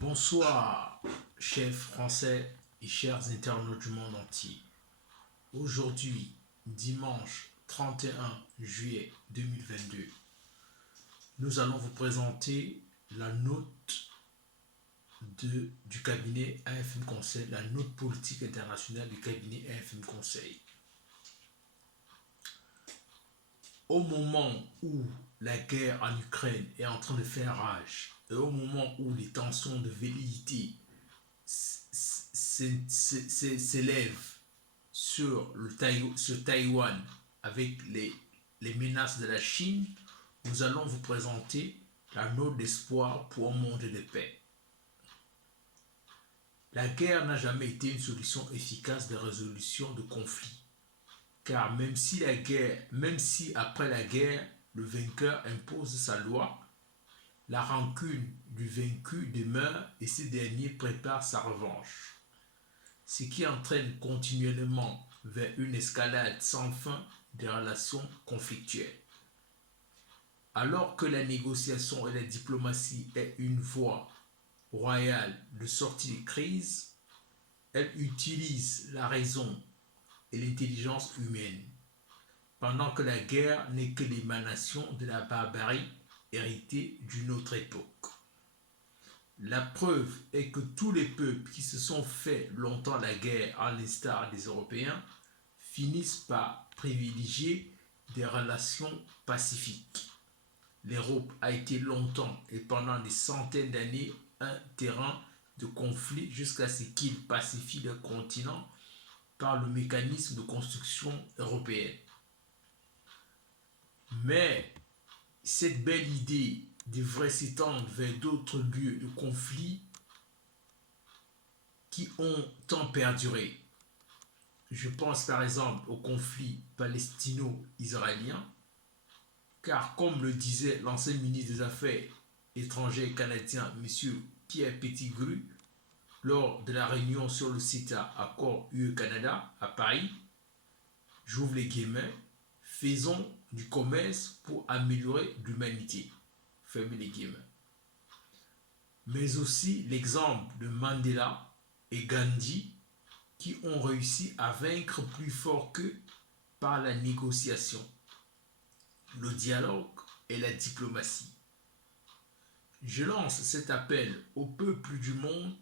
Bonsoir, chers Français et chers internautes du monde entier. Aujourd'hui, dimanche 31 juillet 2022, nous allons vous présenter la note du cabinet AFM Conseil, la note politique internationale du cabinet AFM Conseil. Au moment où la guerre en Ukraine est en train de faire rage, et au moment où les tensions de velléité s'élèvent sur Taïwan avec les menaces de la Chine, nous allons vous présenter la note d'espoir pour un monde de paix. La guerre n'a jamais été une solution efficace de résolution de conflits. Car même si après la guerre, le vainqueur impose sa loi, la rancune du vaincu demeure et ce dernier prépare sa revanche. Ce qui entraîne continuellement vers une escalade sans fin des relations conflictuelles. Alors que la négociation et la diplomatie est une voie royale de sortie des crises, elle utilise la raison et l'intelligence humaine, pendant que la guerre n'est que l'émanation de la barbarie héritée d'une autre époque. La preuve est que tous les peuples qui se sont fait longtemps la guerre, à l'instar des Européens, finissent par privilégier des relations pacifiques. L'Europe a été longtemps et pendant des centaines d'années un terrain de conflit jusqu'à ce qu'il pacifie le continent par le mécanisme de construction européenne. Mais cette belle idée devrait s'étendre vers d'autres lieux de conflit qui ont tant perduré. Je pense par exemple au conflit palestino-israélien, car comme le disait l'ancien ministre des Affaires étrangères canadien, M. Pierre Pettigrew, lors de la réunion sur le CETA, accord UE-Canada, à Paris, j'ouvre les guillemets, faisons du commerce pour améliorer l'humanité, fermez les guillemets. Mais aussi l'exemple de Mandela et Gandhi qui ont réussi à vaincre plus fort qu'eux par la négociation, le dialogue et la diplomatie. Je lance cet appel aux peuples du monde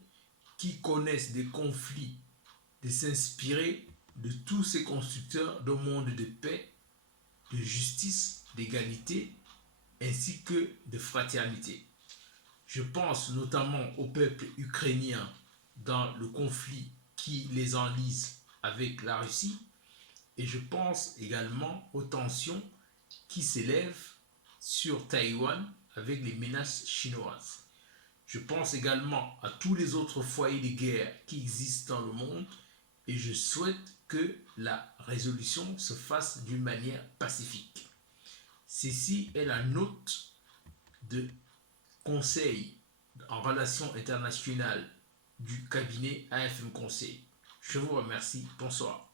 qui connaissent des conflits de s'inspirer de tous ces constructeurs d'un monde de paix, de justice, d'égalité, ainsi que de fraternité. Je pense notamment au peuple ukrainien dans le conflit qui les enlise avec la Russie, et je pense également aux tensions qui s'élèvent sur Taïwan avec les menaces chinoises. Je pense également à tous les autres foyers de guerre qui existent dans le monde et je souhaite que la résolution se fasse d'une manière pacifique. Ceci est la note de conseil en relations internationales du cabinet AFM Conseil. Je vous remercie. Bonsoir.